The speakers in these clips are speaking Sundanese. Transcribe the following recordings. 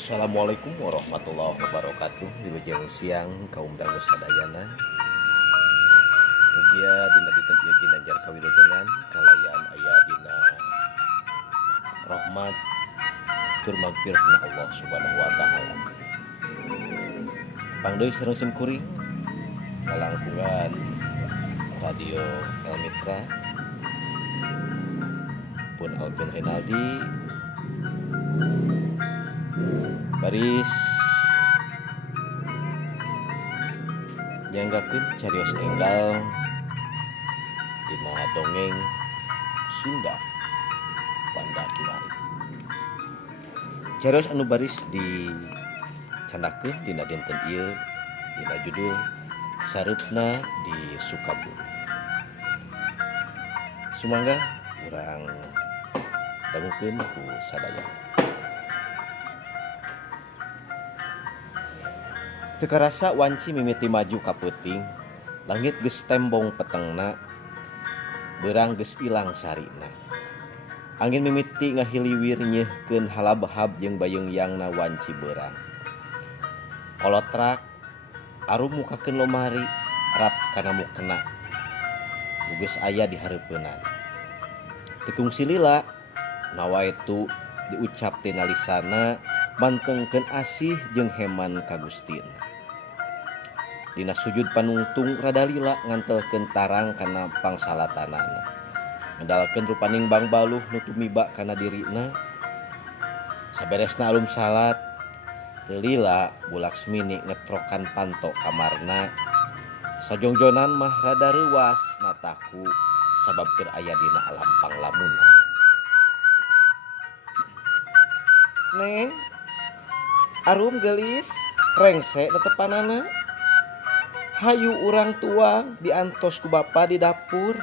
Assalamualaikum warahmatullahi wabarakatuh. Wilujeng siang kaum dangu sadayana. Mugia dina dinten ieu ginanjar kawilujengan kalayan aya dina rahmat tur magfirahna Allah Subhanahu wa taala. Pangdeui sareng simkuring kalangkungan Radio El Mitra pun Alvin Rinaldi baris nyanggakeun carios enggal dina dongeng Sunda Panda Kimari. Carios anu baris dicandakeun dina dinten ieu dina judul Sareupna di Sukabumi. Sumangga urang dangukeun ku sadaya. Teu karasa wanci mimiti maju ka peuting, langit geus tembong petengna, beurang geus ilang sarina. Angin mimiti ngahiliwir nyeuhkeun halabahab jeung bayeungyangna wanci beurang. Kolotrak arum mukakeun lomari rap kana mukena, geus aya di hareupeunana. Teu kungsi lila, nawaetu diucap tina lisanna mantengkeun asih jeung heman ka Gustina. Dina sujud panungtung rada lila ngantelkeun tarang kana pangsalatanana. Ngandalkeun rupaning bang baluh nu tumiba kana dirina. Saberesna alum salat, teu lila Bu Laksmini ngetrokan panto kamarna. Sajongjonan mah rada reuwas nataku sabab keur aya dina alam panglamuna. Neng, arum geulis rengse netepanana. Hayu urang tuang diantos ku bapa di dapur.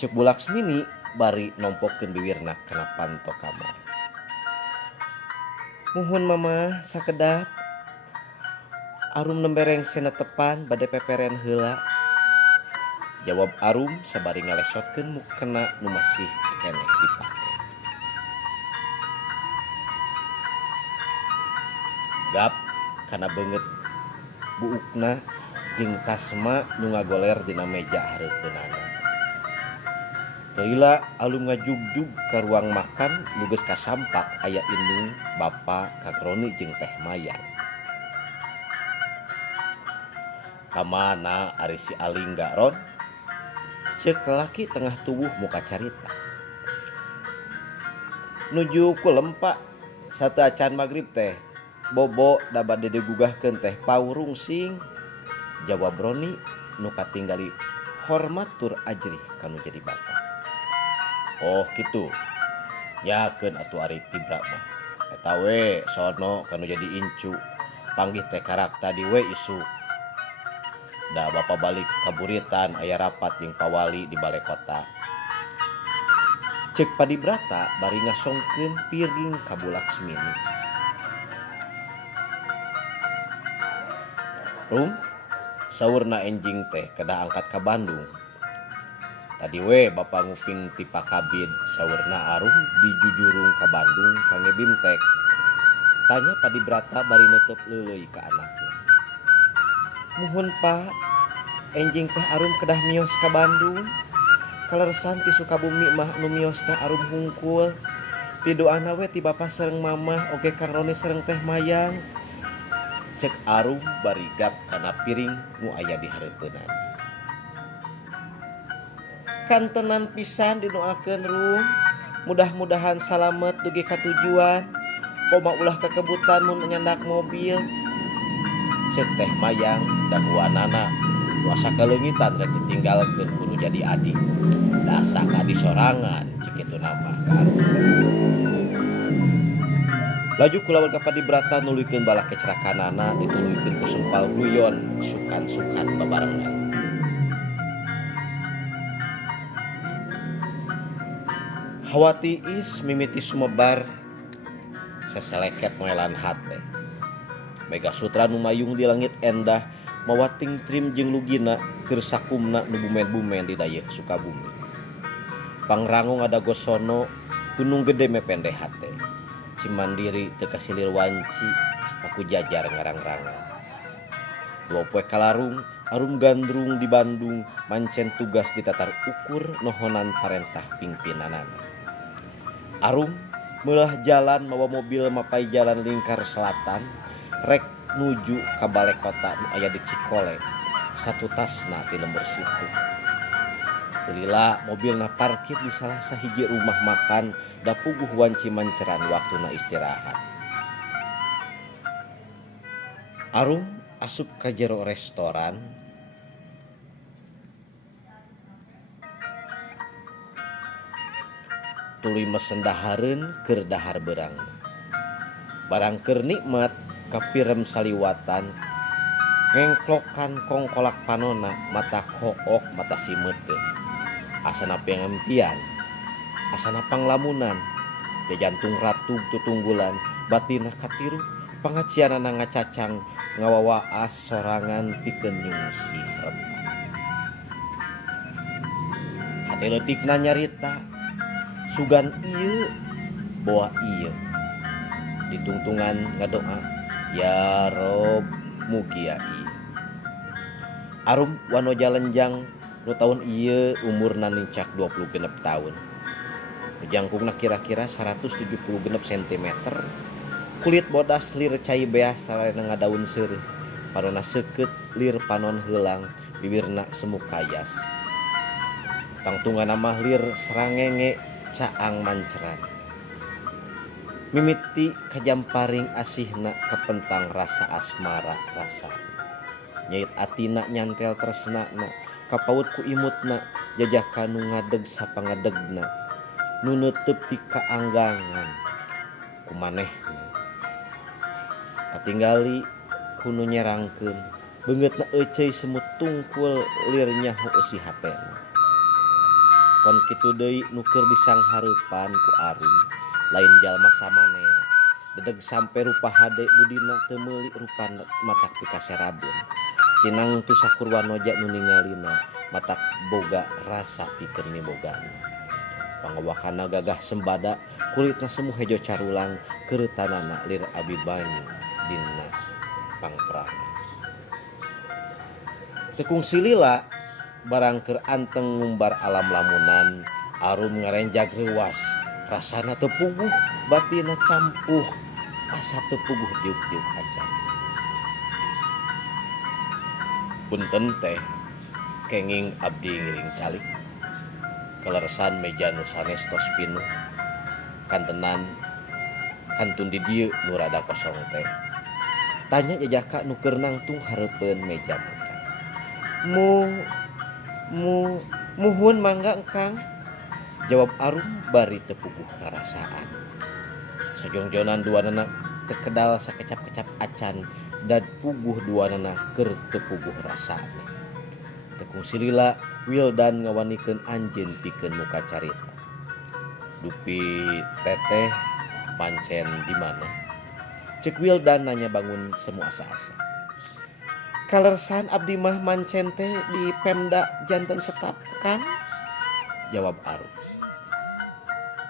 Ceuk Bu Laksmini bari nompokeun bibirna kana panto kamar. Muhun mama sakedap. Arum nembe rengse netepan bade peperen heula. Jawab arum sabari ngalesotkeun mukena nu masih keneh dipake. Gap kana beungeut buukna jeung tasma nu ngagoler dina meja hareupeunana. Teu lila alum ngajugjug ka ruang makan nu geus kasampak aya indung bapa Kang Roni jeung Teh Mayang. Kamana ari si Alingga Ron? Ceuk laki tengah tubuh muka carita. Nuju ku lempa sateu acan magrib teh. Bobo da bade digugahkeun teh pau rungsing. Jawab Roni nu katinggali hormat tur ajrih kanu jadi bapa. Oh kitu. Nyakeun atuh ari tibra mah. Eta we sono kanu jadi incu. Panggih teh karak tadi we isu. Da bapa balik kaburitan aya rapat jeung pawali di balai kota. Ceuk Padibrata bari ngasongkeun piring ka Bu Laksmini. Rum, saurna enjing teh kedah angkat ka Bandung. Tadi we bapa nguping ti Pakabid, saurna arum di Jujurung ka Bandung ka ngebimtek. Tanya Padibrata bari neuteup leuleuy ka anakna. Muhun Pak, enjing teh arum kedah miyos ka Bandung. Kaleresan ti Sukabumi mah nu miyos teh arum hungkul. Pidoana we ti bapa sareng mamah oge Kang Roni sareng Teh Mayang. Cek arum bari gap kana piring nu aya di hareupeunana. Kantenan pisan didoakeun Rum, mudah-mudahan salamet dugi ka tujuan. Koma ulah kekebutan mun nyandak mobil. Cek Teh Mayang dahuanana nu asa kaleungitan rek ditinggalkeun ku nu jadi adik. Dasa ka disorangan cek kitu nama ka arum. Laju kulawarga Padibrata nuluykeun bala kecerakanana dituluykeun ku sempal guyon sukan-sukan babarengan. Hawa tiis mimiti sumebar seseleket moelan hate. Mega sutra nu mayung di langit endah mawa tingtrim jeung lugina keur sakumna nu bumen-bumen di dayeuk Sukabumi. Pangrango ngadagosono gunung gede mepende hate. Cimandiri teu kasilir wanci aku jajar ngarang-rangan. 2 poe kalarung arum gandrung di Bandung mancen tugas di tatar ukur nohonan parentah pimpinanana. Arum meulah jalan mawa mobil mapai jalan lingkar selatan rek nuju ka balai kota nu aya di Cikole. Satu tasna ti lembur situ. Lila mobilna parkir di salah sahiji rumah makan da puguh wanci manceran waktuna istirahat. Arum asup ka jero restoran tuluy mesen dahareun keur dahar beurang. Barang keur nikmat kapirem saliwatan ngengklokan kongkolak panona mata hook mata simeteu. Asana pengempian, asana panglamunan, jajantung ratug tutunggulan, batina katiru, pangacianana ngacacang ngawawaas sorangan pikeun nyungsi harepan. Hati leutikna nyarita, sugan ieu boa ieu. Ditungtungan ngadoa, ya Rob mugia ieu. Arum wanoja lenjang nu taun ieu umurna nincak 26 tahun. Jangkungna kira-kira 176 cm. Kulit bodas lir cai beas sarena ngadaun seureuh. Parona seukeut lir panon heulang, bibirna semu kayas. Tangtungana mah lir serangenge caang manceran. Mimiti kajamparing asihna kapentang rasa asmara rasa. Nyait atina nyantel tresnana kapaut ku imutna jajaka nu ngadeg sapangadegna nu neuteub ti kaanggangan kumanehna katinggali ku nu nyerangkeun beungeutna euceuy semut tungkul lir nyaho eusi hatena. Kon kitu deui nu keur disanghareupan ku Arum lain jalma samanea dedeg sampe rupa hade budina teu meuli rupana matak pikaserabeun. Tinang tu sakur wanoja nu ningalina matak boga rasa pikeun mibogana. Pangawakana gagah sembada kulitna semu hejo carulang keuretanana lir abi banyu dina pangperana. Tekung silila barang keur anteng ngumbar alam lamunan Arum ngarenjag reuwas rasana teu puguh batina campuh asa teu puguh diuk-diuk acan. Punten teh kenging abdi ngiring calik kaleresan meja nu sanes tos pinuh kantenan kantun di dieu nu rada kosong teh tanya jajaka nu keur nangtung hareupeun meja makan. Muhun mangga engkang, jawab Arum bari teu puguh ngarasaan. Sajongjonan duanana kekedal sakecap-kecap acan dan puguh duanana keur teu puguh rasana. Tekung silila Wildan ngawanikeun anjeun pikeun muka carita. Dupi teteh pancen di mana? Cek Wildan nanya bangun semu asa-asa. Kaleresan abdi mah mancen teh di Pemda janten Setap, Kang. Jawab Arum.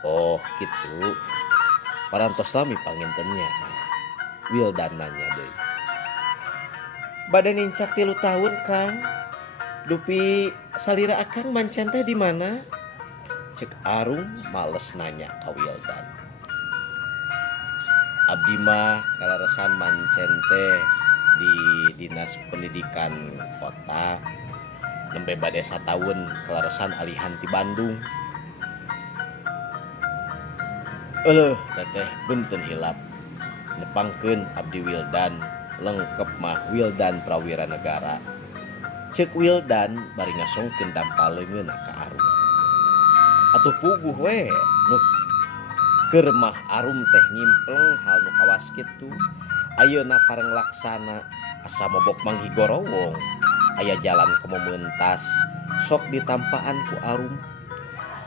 Oh, kitu. Parantos lami pangintennya. Wildan nanya deui. Bade nincak 3 tahun, Kang. Dupi salira akang mancen teh di mana? Cek Arum males nanya ka Wildan. Abdi mah kaleresan mancen teh di Dinas Pendidikan Kota nembe bade 1 tahun kaleresan alihan ti Bandung. Eleuh teteh beunteun hilap. Nepangkeun abdi Wildan lengkep mah Wildan Prawira Negara. Cek Wildan bari ngasongkeun dampaleungeunna ka Arum. Atuh puguh we nu keur mah Arum teh nyimpleng hal nu kawas kitu. Ayeuna pareng laksana asa mobok manggi gorowong. Aya jalan kemomeuntas sok ditampaan ku Arum.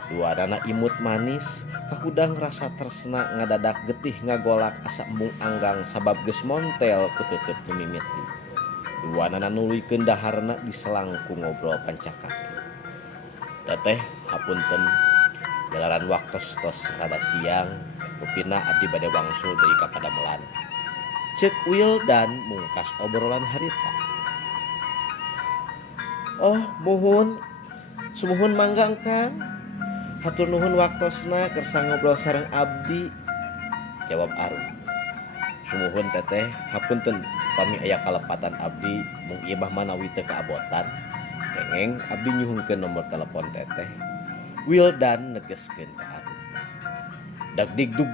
Duanana imut manis kahudang rasa tresna ngadadak getih ngagolak asa embung anggang sabab geus montel ku teuteub nu mimiti. Duanana nuluykeun daharna diselangku ngobrol pancakaki. Teteh hapunten jalaran waktos tos rada siang rupina abdi bade wangsul deui ka padamelan. Ceuk Wildan mungkas obrolan harita. Oh muhun, sumuhun mangga engkang. Hatur nuhun waktosna kersa ngobrol sareng abdi, jawab Arum. Sumuhun teteh, hapunten pami aya kalepatan abdi mung ieu mah manawi teu kaabotan. Kengeng abdi nyuhungkeun nomor telepon teteh. Wildan negeskeun ka Arum. Dagdigdug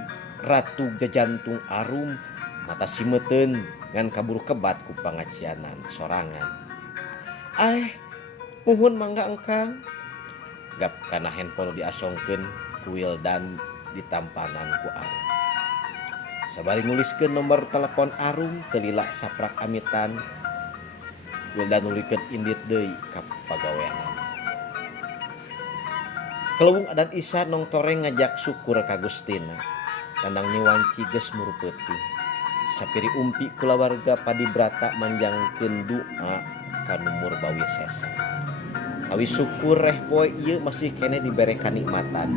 ratu jajantung Arum mata simeteun ngan kaburu kebat ku pangacianan sorangan. Muhun mangga engkang. Gap kana handphone diasongkeun ku Wildan ditampanan ku Arum. Sabari nuliskeun nomor telepon Arum teu lila saprak amitan. Wildan nulikeun indit deui ka pagaweanana. Kelewung adan Isa nong toreng ngajak syukur ka Gustina. Tandang nyewanci geus murupeuting. Sapiri umpi kulawarga Padibrata manjangkeun doa ka numur bawi sesa. Tawi syukur reh poe ieu masih kene dibere kanikmatan.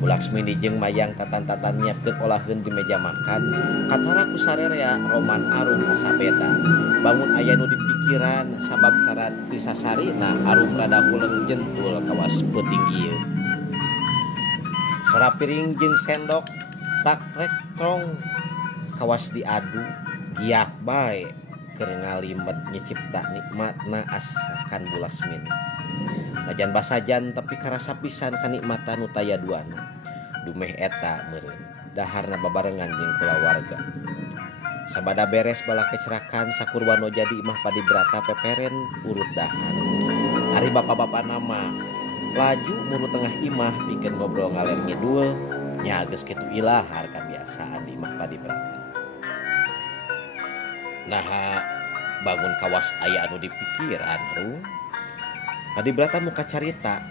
Laksmini jeung Mayang tatan-tatan nyiapkeun olaheun di meja makan. Katara ku sarerea roman Arum asa beda. Bangun aya nu dipikiran sabab karat disasarina Arum rada puleng jentul kawas peuting ieu. Sora piring jeung sendok trek trong kawas diadu giak bae keur ngalimet nyicipta nikmatna asakan bulasmini. Najan basajan tapi karasa pisan kanikmatan nu taya duana. Dumeh eta meureun daharna babarengan jeung kulawarga. Sabada beres bala kecerakan sakurwano jadi imah Padibrata peperen urut dahar. Ari bapa-bapa nama laju muru tengah imah pikeun ngobrol ngaler ngidul nya geus kitu ilahar kabiasaan di imah Padibrata. Nah bangun kawas aya anu dipikiran Rum. Padibrata muka carita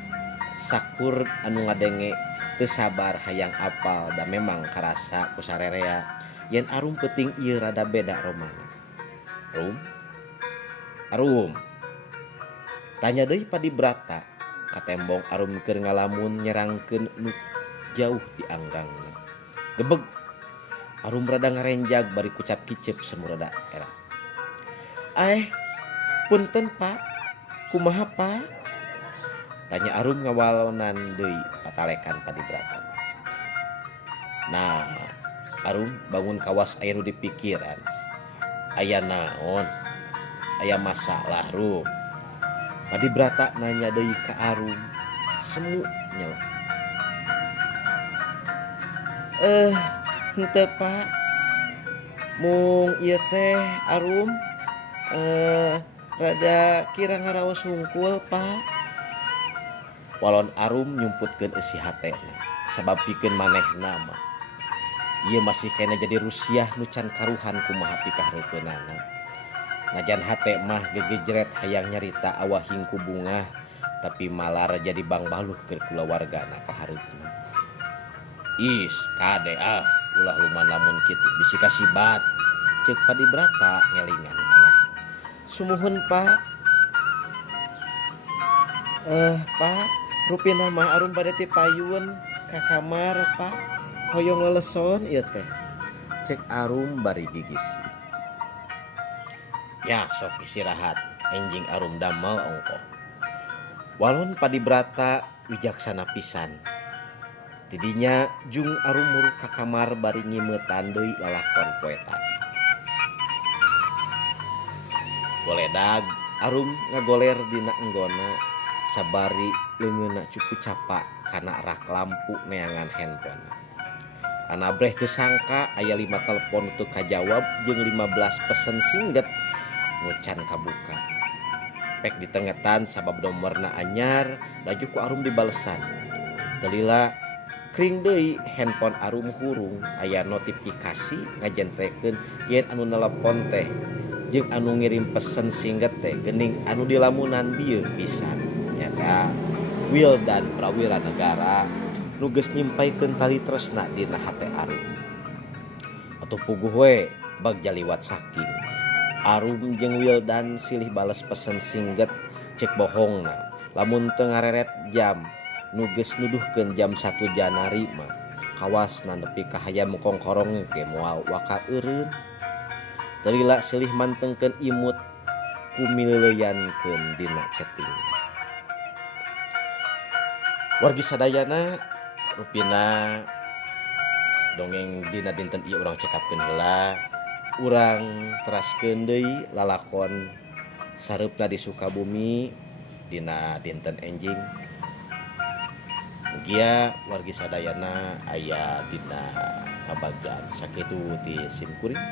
sakur anu ngadenge teu sabar hayang apal da memang karasa ku sarerea yen Arum peuting ieu rada beda romana. Arum tanya deui Padibrata ka tembong Arum keur ngalamun nyerangkeun nu jauh di anggangna. Gebeg Arum rada ngarenjag bari kucap kicep semurada era. Punten Pak, kumaha Pak? Tanya Arum ngawalonan deui patalekan Padibrata. Nah, Arum bangun kawas aya nu dipikiran. Aya naon? Aya masalah Rum. Padibrata nanya deui ka Arum, semu nyel. Henteu Pak. Mung ieu teh Arum rada kira ngaraos hungkul Pak. Walon Arum nyumputkeun eusi hatena sabab pikeun manehna mah ieu masih kena jadi rusiah nu can karuhan kumaha pikahareupeunana. Najan hate mah gegejret hayang nyarita awahing ku bunga tapi malar jadi bang baluh keur kulawargana kahareupna. Kade ulah luman lamun kitu bisi kasibat ceuk Padibrata ngelingan anak. Sumuhun Pak. Pak, rupina mah Arum bade ti payun ka kamar Pak. Hoyong leleson ieu teh. Cek Arum bari gigis. Ya sok istirahat, enjing Arum damel ongkoh. Walon Padibrata wijaksana pisan. Tidinya jung Arum muru ka kamar bari ngimeutan deui lalakon poe tadi. Goledag Arum ngagoler dina enggona sabari leungeunna cukup capa kana rak lampu neangan handphone. Anabreh teu sangka aya 5 telepon teu kajawab jeung 15 pesen singget ngucan kabuka. Pek ditengetan sabab nomorna anyar laju ku Arum dibalesan. Teu lila kring deui handphone Arum hurung aya notifikasi ngajentrekeun yen anu nelepon teh jeung anu ngirim pesen singget teh geuning anu di lamunan dieu pisan. Nyata Wildan prawira negara nu geus nyimpaikeun tali tresna dina hate Arum. Atuh puguh we bag jaliwat saking. Arum jeung Wildan silih bales pesen singget cek bohongna. Lamun teu ngareret jam nu geus nuduhkeun jam 1 Janari mah kawas nepi ka hayam kongkorong ge moal waka eureun. Talila silih mantengkeun imut kumileuyankeun dina chatting. Wargi sadayana rupina dongeng dina dinten ieu urang cekapkeun heula. Urang teraskeun deui lalakon sareupna di Sukabumi dina dinten enjing. Mugia wargi sadayana aya dina pabagjan sakitu ti simkuring.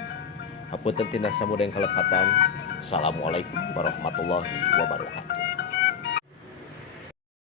Hapunten tina samudang kalepatan. Assalamualaikum warahmatullahi wabarakatuh.